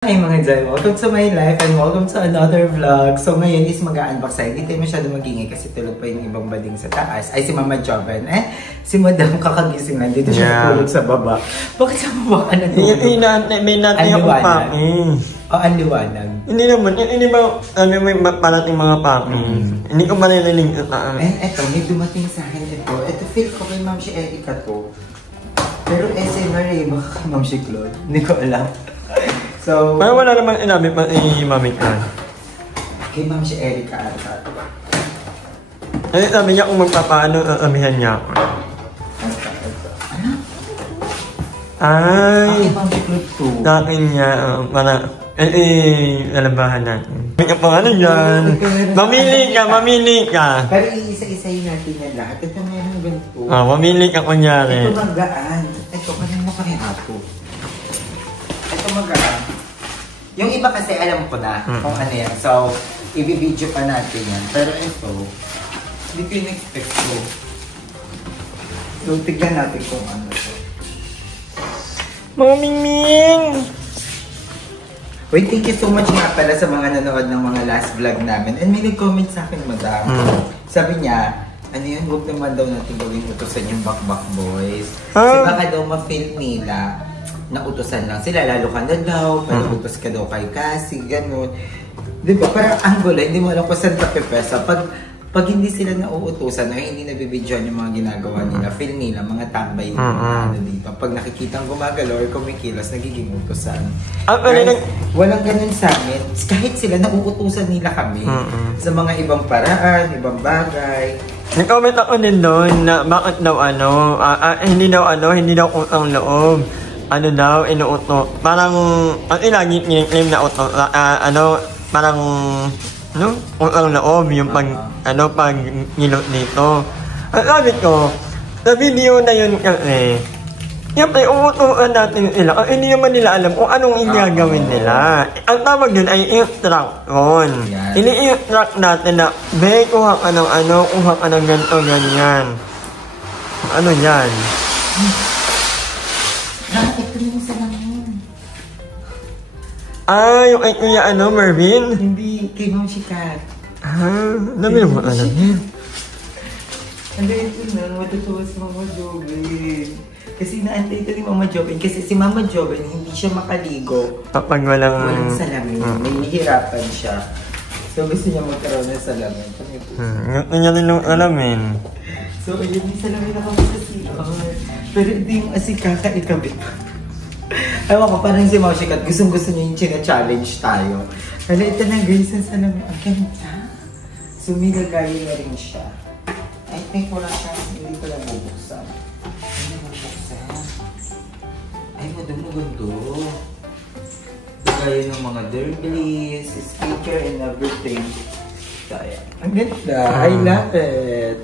Hi mga Jai, welcome to my life and welcome to another vlog. So ngayon is mag-unbox tayo. Hindi tayo masyado magingay kasi tulog pa yung ibang bading sa taas. Ay si Mama Joven. Si Madam kakagising lang. Dito siya tulog sa baba. Bakit sa baba ka natulog? May natin akong packing. Ang liwanag. Hindi naman. Hindi ba may parating mga packing? Hindi ko maririnig ito. Eto, may dumating sa akin ito. Ito feel ko kay Ma'am si Erica to. Pero SNR baka kay Ma'am si Claude. Hindi ko alam. So, parang wala naman inamit pa i-mamit na. Kay Ma'am si Erica ata. Ay, sabi niya kung magpapaano, amihan niya ako. Ay, Ma'am si Claude to. sa akin niya, para, lalabahan natin. May kapangalan dyan. Mamili ka. Pero iisa-isayin natin yan lahat. Ito meron ganito. Mamili ka kunyari. Ito magaan. Ito, kanina mo kami apo. Ito magaan. Yung iba kasi alam ko na kung ano yan. So, i-video pa natin yan. Pero ito, hindi ko in-expect ko. So, tignan natin kung ano ito. Mga Mingming! Wait, thank you so much nga pala sa mga nanood ng mga last vlog namin. And may nag-comment sa akin, Madam. Sabi niya, ano yun, huwag naman daw natin gawin utosan yung Bakbak Boys. Kasi baka daw ma-feel nila na utosan lang sila, lalo ka na daw, pag-utos ka daw kay Cassie, gano'n. Di ba? Parang angulo, hindi mo alam kung saan tapipesa. Pag hindi sila nauutusan, ay hindi nabibidyoan yung mga ginagawa nila, feel nila, mga tambay na dito. Pag nakikitang gumagalaw or kumikilos, nagiging utusan. Walang ganun sa amin. Kahit sila, nauutusan nila kami sa mga ibang paraan, ibang bagay. Nag-comment ako din doon na bakit daw hindi daw utang loob. Ano daw, inuuto. Parang, ang lagi nilaklaim na uto, parang, utang loob, yung pag nilot dito. Ang sabi ko, sa video na yun kasi, siyempre, uutuan natin sila. Hindi naman nila alam kung anong gagawin nila. Ang tawag yun ay instruction. Ini-instruct natin na, kuha ka ng kuha ka ng ganito, ganyan. Ano yan? Ito yung salamin. Yung kay Kuya Mervin? Hindi, kay Ma'am Sikat. Dami naman alam yan. Hindi, ito na, matutuwa si Mama Joven. Kasi naantay ito ni Mama Joven. Kasi si Mama Joven, hindi siya makaligo. Kapag walang salamin. May nahihirapan siya. So gusto niya magkaroon ng salamin. Gusto niya rin yung alamin. So ayun, may salamin ako sa CR. Pero hindi yung kakaikabit. Ewan ko, parang si Mama Sikat, gustong-gusto niya yung china-challenge tayo. Hala, ito na guys, ang salamin. Ang ganda. So may gagayo na rin siya. I think wala siya, hindi ko lang bubuksan. Hindi bubuksan. Ay, maganda. Gaya ng mga derblies, speaker, and everything. Ang ganda. I love it.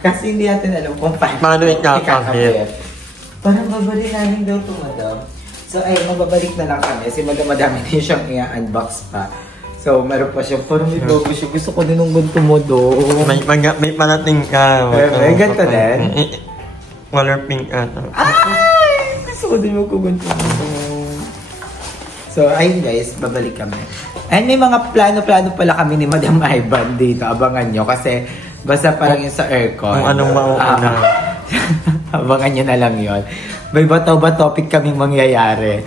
Kasi hindi natin alam kung paano ikakabit. Parang babalik namin daw ito, Madam. So, ayun, mababalik na lang kami. Kasi madami na siyang i-unbox pa. So, meron pa siya. Parang may logo siya. Gusto ko din ng ganito mo doon. May parating ka. May ganito din? Color pink ata. Ay! Gusto ko din magkuganto mo. So, ayun guys, babalik kami. And may mga plano-plano pala kami ni Madam Ivan dito. Abangan nyo kasi basta parang yung sa aircon. Kung anong mauuna. Abangan nyo na lang yun. May bato-ba topic kaming mangyayari.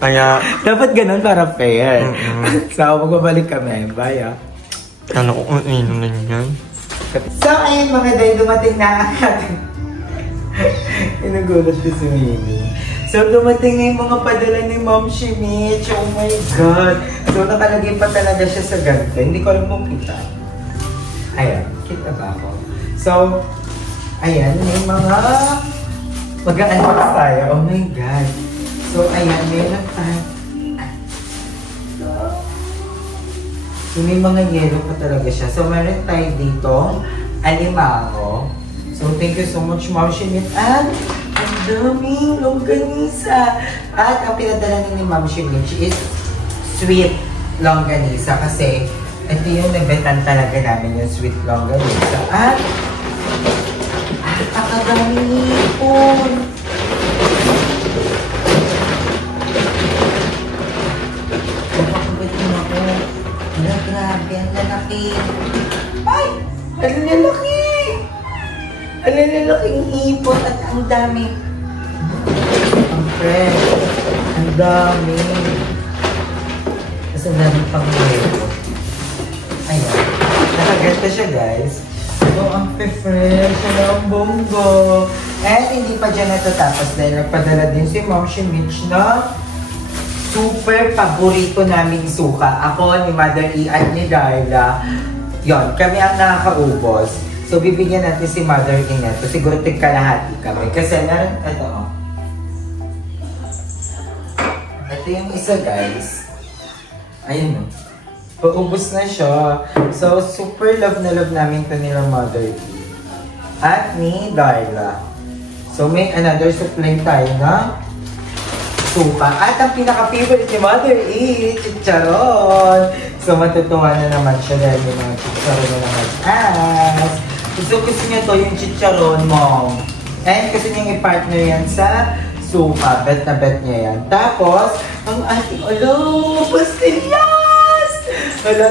Kaya dapat ganun para fair. So, magbabalik kami. Bye. Ano kung ino na yan? So, ayun mga day, dumating na atin. Inagulat ko si Mimi. So, dumating na yung mga padala ni Ma'am Shimich. Oh my God. So, nakalagay pa talaga siya sa ganito. Hindi ko alam kung kita. Ayan, kita ba ako? So, ayan, may mga mag-unbox tayo. Oh my God. So, ayan, meron tayo. So, may mga yellow pa talaga siya. So, meron tayo dito, alimango. So, thank you so much, Ma'am Shimit. At, ang daming longganisa. At, ang pinadala ni Ma'am Shimit is sweet longganisa. Kasi, ito yung nabetan talaga namin yung sweet longganisa. At, ang daming ipon. aking... Ay! Ang lalaki! Ang lalaking ipot at ang dami. Ang fresh. Ang dami. Tapos ang dami pang ipot. Ayan. Nakaganda siya, guys. So, ang fresh. Ang bonggo. And hindi pa dyan natatapos dahil nagpadala din si Mom Mitch na super paborito naming suka. Ako, ni Mother E at ni Darla. Yon, kami ang nakakaubos. So, bibigyan natin si Mother E neto. Siguro tigkalahati kami. Kasi narin, ito oh. Ito yung isa, guys. Ayun oh. Paubos na siya. So, super love na love namin ito nila Mother E. At ni Darla. So, may another supply tayo na suka. At ang pinaka-favorite ni Mother E, chicharon. So, matutuwa na naman siya dahil yung mga chicharon na naman as. So, gusto niya to yung chicharon, Mom. And gusto niyang i-partner yan sa suka. Bet na bet niya yan. Tapos, ang ating, pastillas!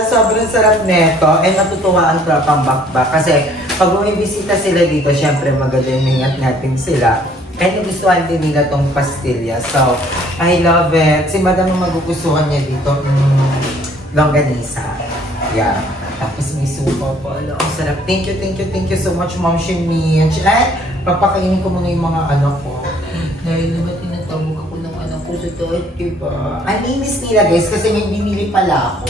Sobrang sarap neto. And matutuwa ang tropang bakbak. Kasi, pag bumibisita sila dito, syempre maganda yung ingat-ngatin sila. And nagustuhan din nila tong pastillas. So, I love it. Si Madam ang magugustuhan niya dito. Longganisa. Yeah. Tapos may suka pa. Ang sarap. Thank you so much, Mom Mitch. And papakainin ko muna yung mga anak ko. Dahil naman tinatawag ako ng anak ko sa toilet, diba? Ang inis nila, guys, kasi may binili pala ako.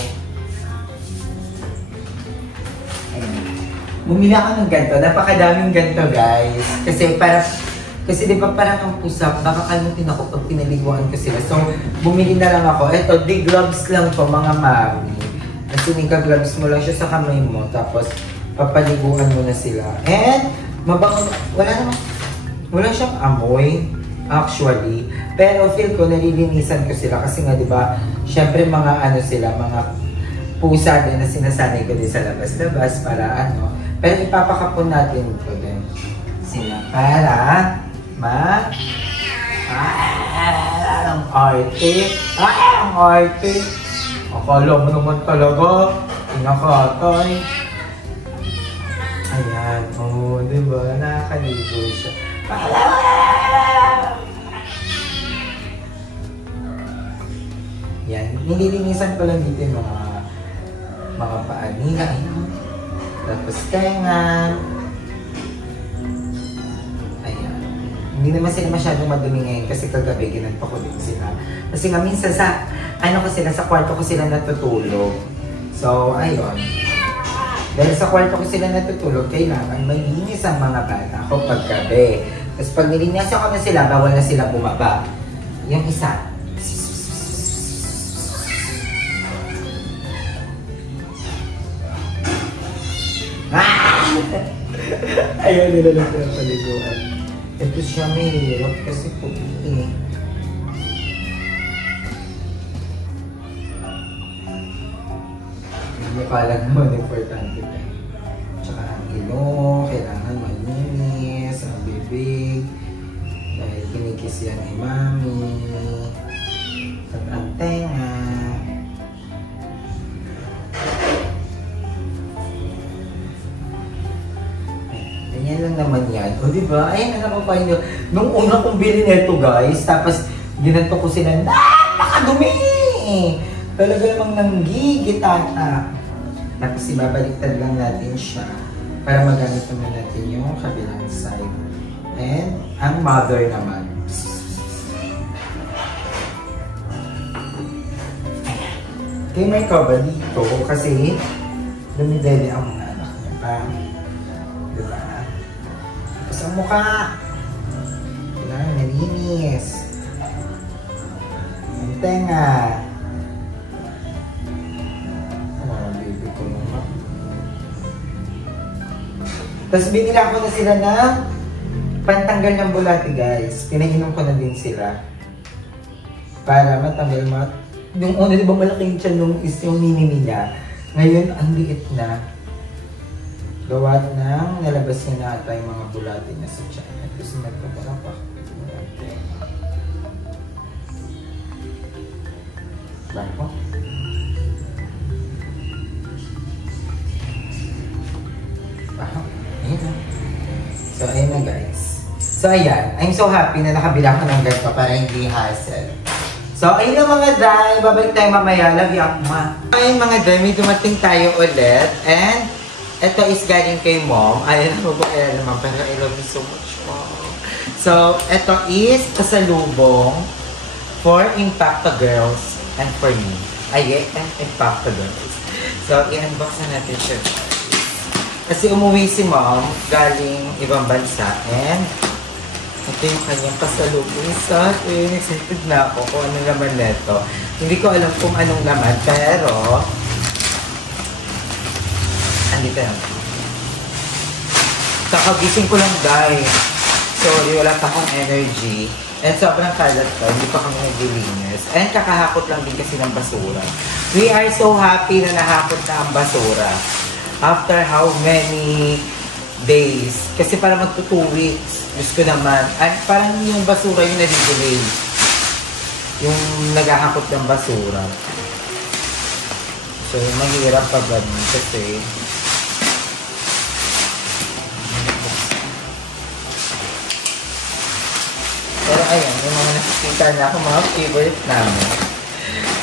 Bumili ako ng ganito. Napakadaming ganito, guys. Kasi di ba parang ang pusap, baka kalutin ako pag pinaliguan ko sila. So, bumili na lang ako. Ito, di gloves lang to, mga mami. At sinika-gloves mo lang siya sa kamay mo. Tapos, papaliguan mo na sila. And, mabango, wala siyang amoy, actually. Pero feel ko, nalilinisan ko sila. Kasi nga, di ba, syempre mga ano sila, mga pusa din na sinasanay ko din sa labas-labas para ano. Pero ipapakapon natin ito din sila para ang arte. Ang arte. Akala mo naman talaga. Pinakatay. Ayan. Oh, diba? Nakakaligo siya. Yan. Nililinisan ko lang dito yung mga paanina. Tapos tenga. Ayan. Hindi naman sila masyadong madumi ngayon kasi kagabi ginanto ko din sila. Kasi nga minsan sa sa kwarto ko sila natutulog. So, ayun. Dahil sa kwarto ko sila natutulog, kailangan malinis ang mga bata ako paggabi. Tapos pag nilinis ako na sila, bawal na sila bumaba. Yung isa. Ayaw nila lang sila paliguan. Ito siya may hirap kasi puti. Hindi palag mo, importante pa. Tsaka ang ilong, kailangan malinis, ang bibig. Dahil kinikis yan ni Mami. At ang tenga. Ganyan lang naman yan. O diba? Ayan na naman pa nyo. Nung una kong bilhin nito guys, tapos ginanto ko sila, napakadumi! Talaga namang nanggigitata. Tapos ibabaliktad lang natin siya para magamit naman natin yung kabilang side. And ang mother naman. Okay, may cover dito kasi dumideli ang mga anak niya pa. Diba? Tapos ang mukha. Kailangan nalinis. Ang tenga. Tapos binila ko na sila ng pantanggal ng bulati guys. Pinainom ko na din sila. Para matanggal mo. Yung una diba malaking tiyan nung is yung minimi niya. Ngayon ang liit na. Gawa ng nalabas niya na ata yung mga bulati niya sa tiyan. Tapos nagpaparapak. Bako. So, ayan. I'm so happy na nakabila ko ng ganito para hindi hassle. So, ayun na mga day. Babalik tayo mamaya. Love you, Akma. Ayun mga day, may dumating tayo ulit. And, ito is galing kay Mom. Ayun, mabukaya naman. Pero I love you so much, Mom. So, ito is pasalubong for Impacta Girls and for me. Ay, and Impacta Girls. So, i-unbox na natin siya. Kasi umuwi si Mom galing ibang bansa. And, ito yung kanyang pasalubong sa akin. Excited na ako kung anong laman neto. Hindi ko alam kung anong laman, pero andito yan. Kakagising ko lang, guys. Sorry, wala pa akong energy. And sobrang kalat ko, hindi pa kami nag-linis. And kakahakot lang din kasi ng basura. We are so happy na nahakot na ang basura. After how many days? Kasi para magto 2 weeks. Gusto ko naman. At parang yung basura yung nadidelay. Yung naghahakot ng basura. So, mahirap pa ganun kasi pero ayan, yung mga nakikita na ako, mga favorite namin.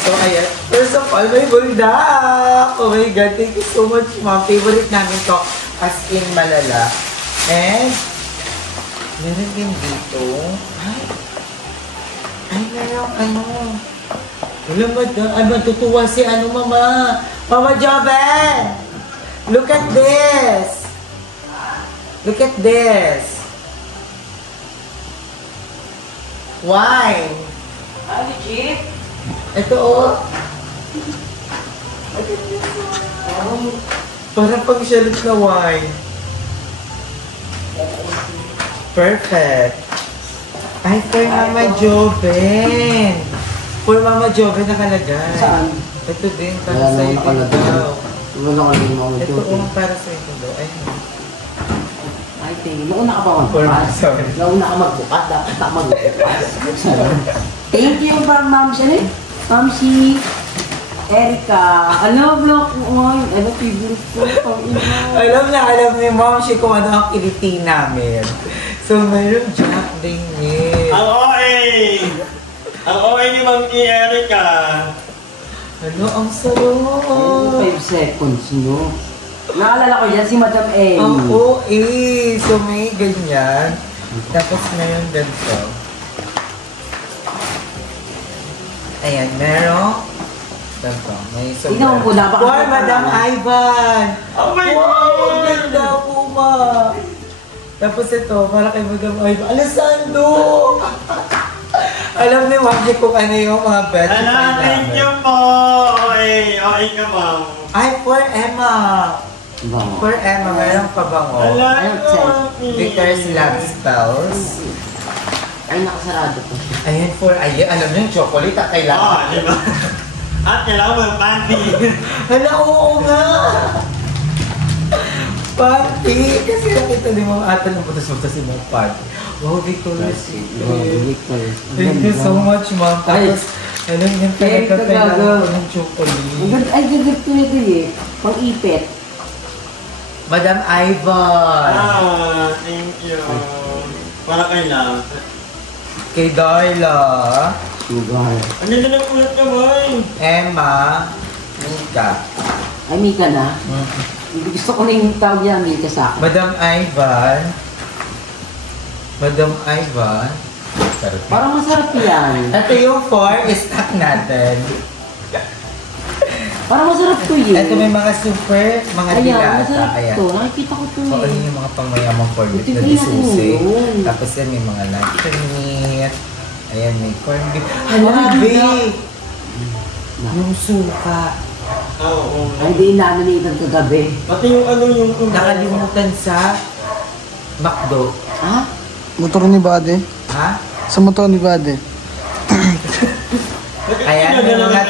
So, ayan. First of all, may buldak! Oh my God, thank you so much, Mom. Favorite namin to as in malala. And, meron din dito. Ay, meron ano. Wala ba da? Ay, matutuwa si ano, Mama. Mama Joven! Look at this! Look at this! Wine! Ah, legit? Ito, oh. Parang pang-shelf na wine. Perfect. Ay, for Mama Joven. For Mama Joven nakalagay. Saan? Ito din, para sa ito daw. Wala nakalagay mo. Ito, oh, para sa ito daw. Ay, Ay, thank you. Nauna ka pa for Mama magbukas. Joven. Nauna ka magbukas. Dapat ka magbukas. Thank you for Ma'am Shani. Ma'am si Erica. Ano, vlog mo? Ano, favorite ko? Alam ni Mom si kung ano ang kiliti namin. So, mayroon Jack Daniel. Ang OA! Ang OA ni Ma'am Erica. Ano, ang sarap. 5 seconds, no? Naalala ko yan, si Madam A. Ang OA. So, may ganyan. Tapos mayroon ganito. Ayan, meron. Ganito. May sobrang. Tingnan mo, dapat For Madam Ivan. Oh my Wow, God! ang ganda po, Ma. Tapos ito, para kay Madam Ivan. Alessandro! Alam ni Mami kung ano yung mga best friend Ala, namin. thank you po! OA ka, Ma'am. Ay, for Emma. Bango. For Emma, meron pa bango. Ala, Ayun, Mami. Victor's Love Spells. Ay, nakasarado po. Ayan, for, ay, alam niyo yung chocolate at kailangan. Ah, di ba? At kailangan mo yung panty. Hala, oo nga! Panty! Kasi nakita ni mga ata ng butas-butas yung mga panty. Wow, Victoria's Secret. Thank you so much, Mom. Tapos, alam niyo talaga kailangan ko ng chocolate. Ay, gagawin ko nito eh. Pang-ipit. Madam Ivan! Ah, thank you. Para kay Lam. Kay Darla. Sugar. Ano na lang ulit ka, boy? Emma. Mika. Ay, Mika na. Gusto ko na yung tawag niya, Mika sa akin. Madam Ivan. Madam Ivan. Sarap. Parang masarap yan. Ito yung 4 stock natin. Parang masarap to yun. Ito may mga super, mga Ayan, dilata. masarap Ayan. to. Nakikita ko to So, ano eh. yung mga pangmayamang corned beef Ito na yung disusi. yun. Tapos yan, may mga luncheon meat. Ayan, may corned beef. Ay, Grabe! Na. Yung suka. Oo. Ay, di inaminatan kagabi. Pati yung ano yung... Nakalimutan sa McDo. Ha? Motor ni Bade. Ha? Sa motor ni Bade. Ayan, may mga...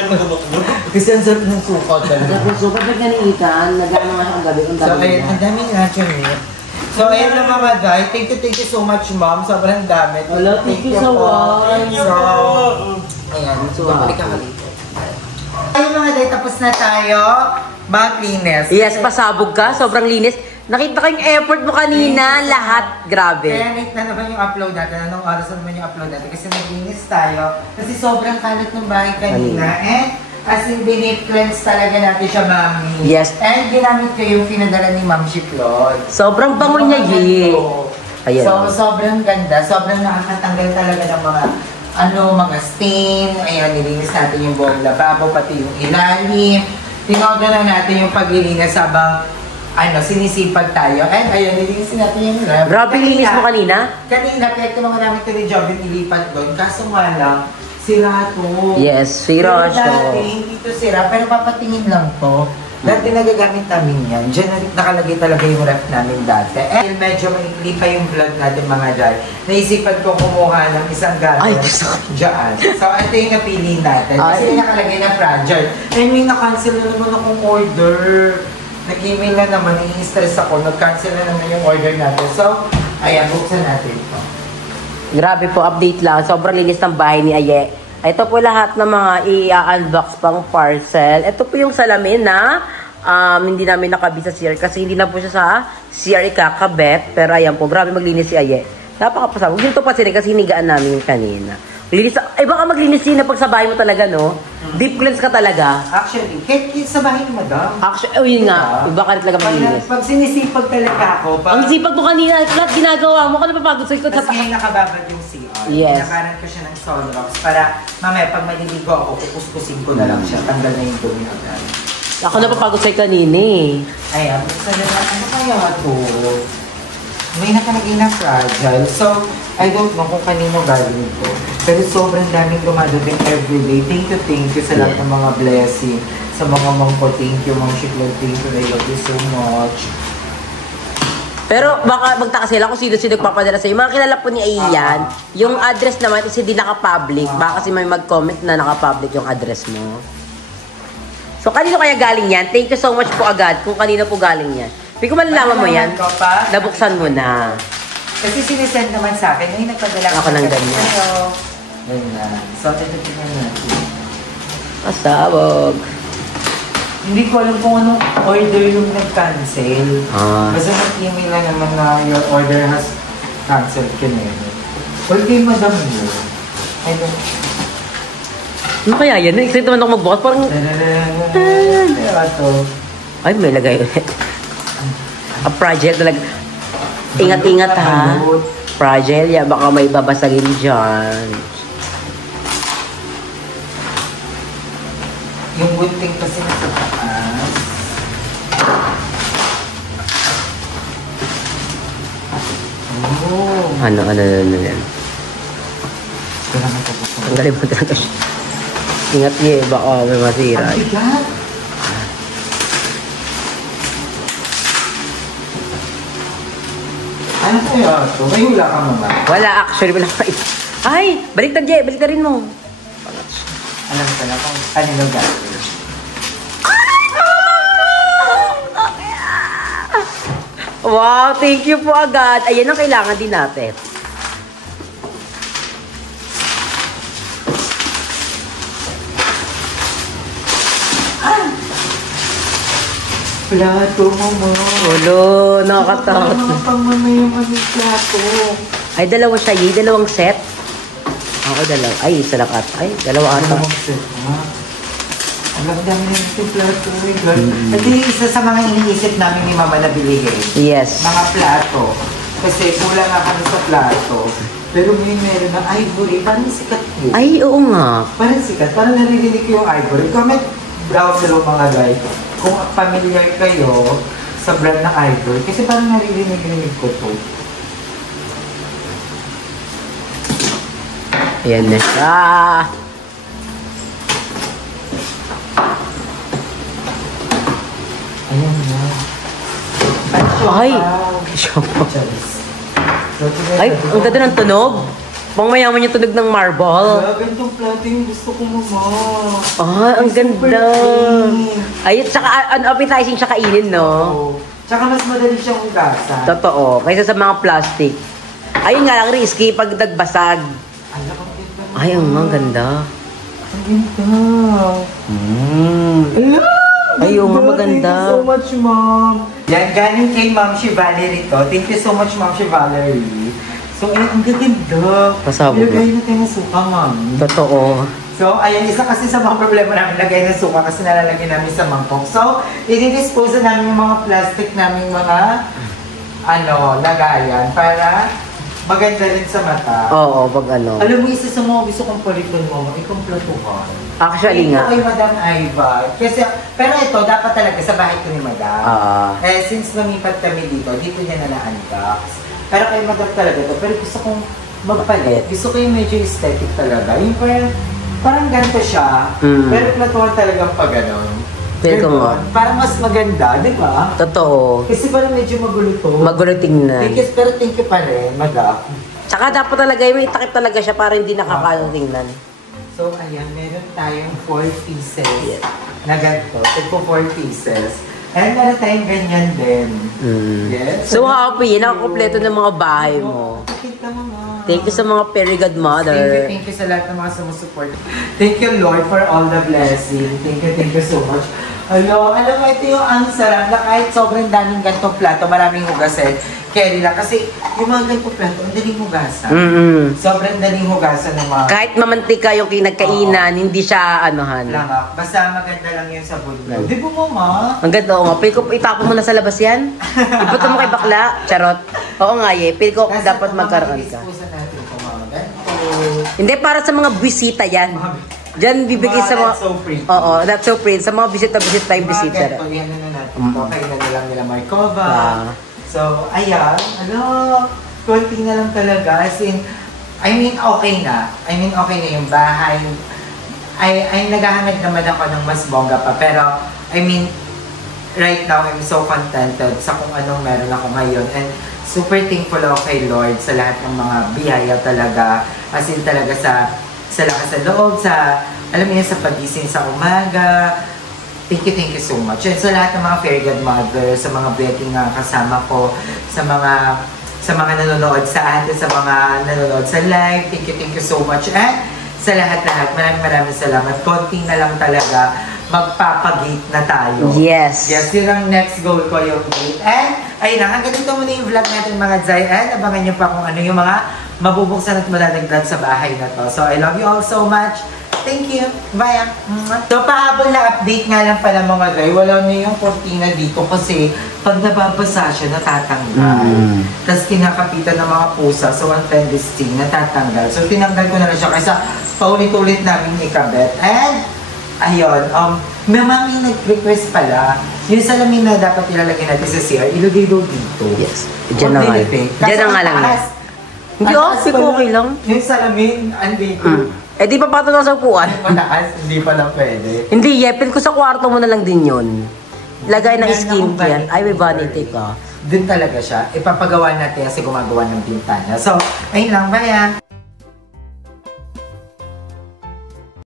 Kasi ang sarap ng suka talaga. Tapos super pag naniitan, nagano nga siya kagabi. Ang So, dami ayun, ang daming luncheon meat. So, ayun na mga guys. Thank you so much, Mom. Sobrang dami. Wala, thank you so po. much. So, ayan. So, babalik ka ulit. Ayun mga guys, tapos na tayo. Maglinis. Yes, pasabog ka. Sobrang linis. Nakita ko yung effort mo kanina, lahat. Grabe. Kaya late na naman yung upload natin. Anong oras na naman yung upload natin? Kasi naglinis tayo. Kasi sobrang kalat ng bahay kanina. And as in, binip-cleanse talaga natin siya, Mami. Yes. And ginamit ko yung pinadala ni Ma'am Shiplod. Sobrang bango niya, Yi. Ayan. So, sobrang ganda. Sobrang nakakatanggal talaga ng mga stain. Ayan, nilinis natin yung buong lababo, pati yung ilalim. Tinodo na natin yung paglilinis habang sinisipag tayo. And ayun, nilinisin natin yung ref. Grabe, linis mo kanina? Kanina, kaya tulungan namin ito ni Jobin ilipat doon. Kaso nga lang, sira to. Yes, sira Pero siya. dati, hindi to sira, pero papatingin lang to. Dati nagagamit namin yan. Diyan nakalagay talaga yung ref namin dati. And medyo maikli pa yung vlog natin mga dyan. Naisipan ko kumuha ng isang gano'n. Ay, gusto ko. Diyan. So, ito yung napili natin. Kasi nakalagay na fragile. And may na-cancel na naman akong order. Nag-email na naman, i-stress ako. Nag-cancel na naman yung order natin. So, ayan, buksan natin ito. Grabe po, update lang. Sobrang linis ng bahay ni Aye. Ito po lahat ng mga i-unbox pang parcel. Ito po yung salamin na hindi namin nakabit sa CR kasi hindi na po siya sa CR ikakabit. Pero ayan po, grabe maglinis si Aye. Napakapasama. Huwag nito pa sila kasi hinigaan namin yung kanina. Linis, ay baka maglinis din na pag sa bahay mo talaga, no? Deep cleanse ka talaga. Actually, kahit sa bahay ni Madam. Actually, oh yun nga. Iba ka rin talaga maglinis. Pag sinisipag talaga ako, Ang sipag mo kanina, lahat ginagawa mo. Ka napapagod sa ikot sa tapos ngayon nakababad yung CR. Yes. Pinakaran ko siya ng Solrox para mamaya pag maliligo ako, kukuskusin ko na lang siya. Tanggal na yung dumi agad. Ako napapagod sa kanina eh. Ayan, buksan na lang. Ano kaya ito? May nakalagay na fragile. So, I don't know kung kanino galing ito. Pero sobrang daming dumadating everyday. Thank you sa lahat ng mga blessing. Sa mga mangko, thank you. Mga Shiplod, thank you. I love you so much. Pero baka magtaka sila kung sino-sino nagpapadala sa'yo. Mga kilala po ni Aiyan, yung address naman is hindi naka-public. Baka kasi may mag-comment na naka-public yung address mo. So, kanino kaya galing yan? Thank you so much po agad kung kanino po galing yan. Hindi ko malalaman mo yan. Nabuksan mo na. Kasi sinisend naman sa akin. Ay, nagpadala Ako ng ganyan. Ayun na. So, tignan natin. Pasabog. Hindi ko alam kung anong order yung nag-cancel. Basta nag-email na naman na your order has cancelled kanina. Or kay Madam yun. I don't know. Ano kaya yan? Excited naman ako magbukas. Parang... Kaya ito. Ay, may lagay ulit. A project talaga. Ingat-ingat ha. Fragile yan. Baka may babasagin dyan. Yung gunting kasi nasa taas. Oh. Ano yan. Kaya naman tapos. Ang galing mo talaga siya. Ingat niya eh. Baka may masira. Ang bigat! Ano kaya ito? May hula ka mama. Wala, actually, wala pa. Ay! Baliktad, Jay! Baliktarin mo. Alam ko na kung kanino gagawin. Wow! Thank you po agad. Ayan ang kailangan din natin. Plato, mama. Ulo, nakakatakot. Mga pamama yung aming plato. Ay, dalawa siya, Yi. Dalawang set. Ako, dalawa. Ay, isa lang at. Ay, dalawa ata. Dalawang set, ha? Alam ko dami na yung plato. At isa sa mga iniisip namin ni Mama na biligay. Yes. Mga plato. Kasi kulang nga kami sa plato. Pero may meron na ivory. Parang sikat yun. Ay, oo nga. Parang sikat. Parang naririnig ko yung ivory. Comment down below mga guys. Kung familiar kayo sa brand na ivory. Kasi parang naririnig ko to. Ayan na siya. Ayan na. Ay! Siopaw. Ay, ang ganda ng tunog. Pang mayaman yung tunog ng marble. Ganitong plato yung gusto ko mama. Ah, ang ganda. Ay, tsaka appetizing siya kainin, no? Oo. Tsaka mas madali siyang hugasan. Totoo. Kaysa sa mga plastic. Ayun nga lang, risky pag nagbasag. Alam ang ganda. Ay, ang ganda. Ang ganda. Mm. Hello! Ay, oo nga, maganda. Thank you so much, Mom. Yan, galing kay Ma'am si Valerie to. Thank you so much, Ma'am si Valerie. So, ang gaganda. Pasabog na. Ilagay natin ng suka, Ma'am. Totoo. So, ayan, isa kasi sa mga problema namin, lagay ng suka kasi nalalagay namin sa mangkok. So, i-dispose na namin yung mga plastic namin mga, lagayan para maganda rin sa mata. Oo, pag ano. Alam mo, isa sa mga gusto kong palitan mo, ikumpleto ka. Actually nga. Ito kay Madam Iva. Kasi, pero ito, dapat talaga sa bahay ko ni Madam. Since lumipat kami dito niya na na-unbox. Pero kay Madam talaga to. Pero gusto kong magpalit. Gusto ko yung medyo aesthetic talaga. Yung parang ganito siya. Pero platuhan talagang pag gano'n. Pero nga. Parang mas maganda, di ba? Totoo. Kasi parang medyo magulo to. Magulo tingnan. Pero thank you pa rin, Madam. Tsaka dapat talaga, may takip talaga siya para hindi nakakalo tingnan. So, ayan, meron tayong 4 pieces na ganito. Ito 4 pieces. And meron tayong ganyan din. Yes. So happy, nakakompleto ng mga bahay mo. Kita mo nga. Thank you sa mga fairy godmother. Thank you sa lahat ng mga sumusupport. Thank you, Lord, for all the blessing. Thank you so much. Alam mo, ito yung ang sarap na kahit sobrang daming gantong plato, maraming hugasin. Carry lang. Kasi yung mga gantong plato, ang daling hugasan. Sobrang daling hugasan ng mga... Kahit mamantika yung kinagkainan, hindi siya anuhan. Langak. Basta maganda lang yung sabon mo. Di ba, Mama? Ang ganda, oo nga. Pili ko, itapon mo na sa labas yan. Ibuto mo kay bakla. Charot. Oo nga, Pili ko, dapat magkaroon ka. Natin ito, Mama. Hindi, para sa mga bisita yan. Diyan bibigay sa mga... That's so pretty. Oo, that's so pretty. Sa mga bisita yung bisita. Mga ganito, yan na natin. Okay na nilang nila Markova. So, ayan. Konti na lang talaga. As in, okay na. Okay na yung bahay. Naghahanap naman ako ng mas bongga pa. Pero, right now, I'm so contented sa kung anong meron ako ngayon. And super thankful ako kay Lord sa lahat ng mga biyaya talaga. As in talaga sa lakas sa loob, alam mo yun, sa pagising sa umaga. Thank you so much. And sa lahat ng mga fairy godmother, sa mga blessing na kasama ko, sa mga nanonood sa atin, sa mga nanonood sa live, thank you so much. And sa lahat-lahat, maraming salamat. Konti na lang talaga, magpapagate na tayo. Yes. Yes, yun ang next goal ko, yung gate. And, ayun lang, hanggang dito muna yung vlog natin mga Zay. And abangan nyo pa kung ano yung mga mabubuksan at madadagdag sa bahay na to. So, I love you all so much. Thank you. Bye. So, pahabol na update nga lang pala mga Zay. Wala na yung cortina dito kasi pag nababasa siya, natatanggal. Tapos kinakapitan ng mga pusa. So, ang tendency, natatanggal. So, tinanggal ko na lang siya kasi paulit-ulit namin ikabit. And, ayun, may mami nag-request pala, yung salamin na dapat ilalagay natin sa CR, ilagay daw dito. Yes. Diyan na nga. Diyan na nga lang yan. Hindi, okay lang. Yung salamin, andito. Di pa pato na sa upuan. Mataas, hindi pala pwede. Hindi, pili ko sa kwarto mo na lang din yun. Lagay ng skin yan. Ay, may vanity ka. Doon talaga siya. Ipapagawa natin kasi gumagawa ng bintana. So, ayun lang, bye.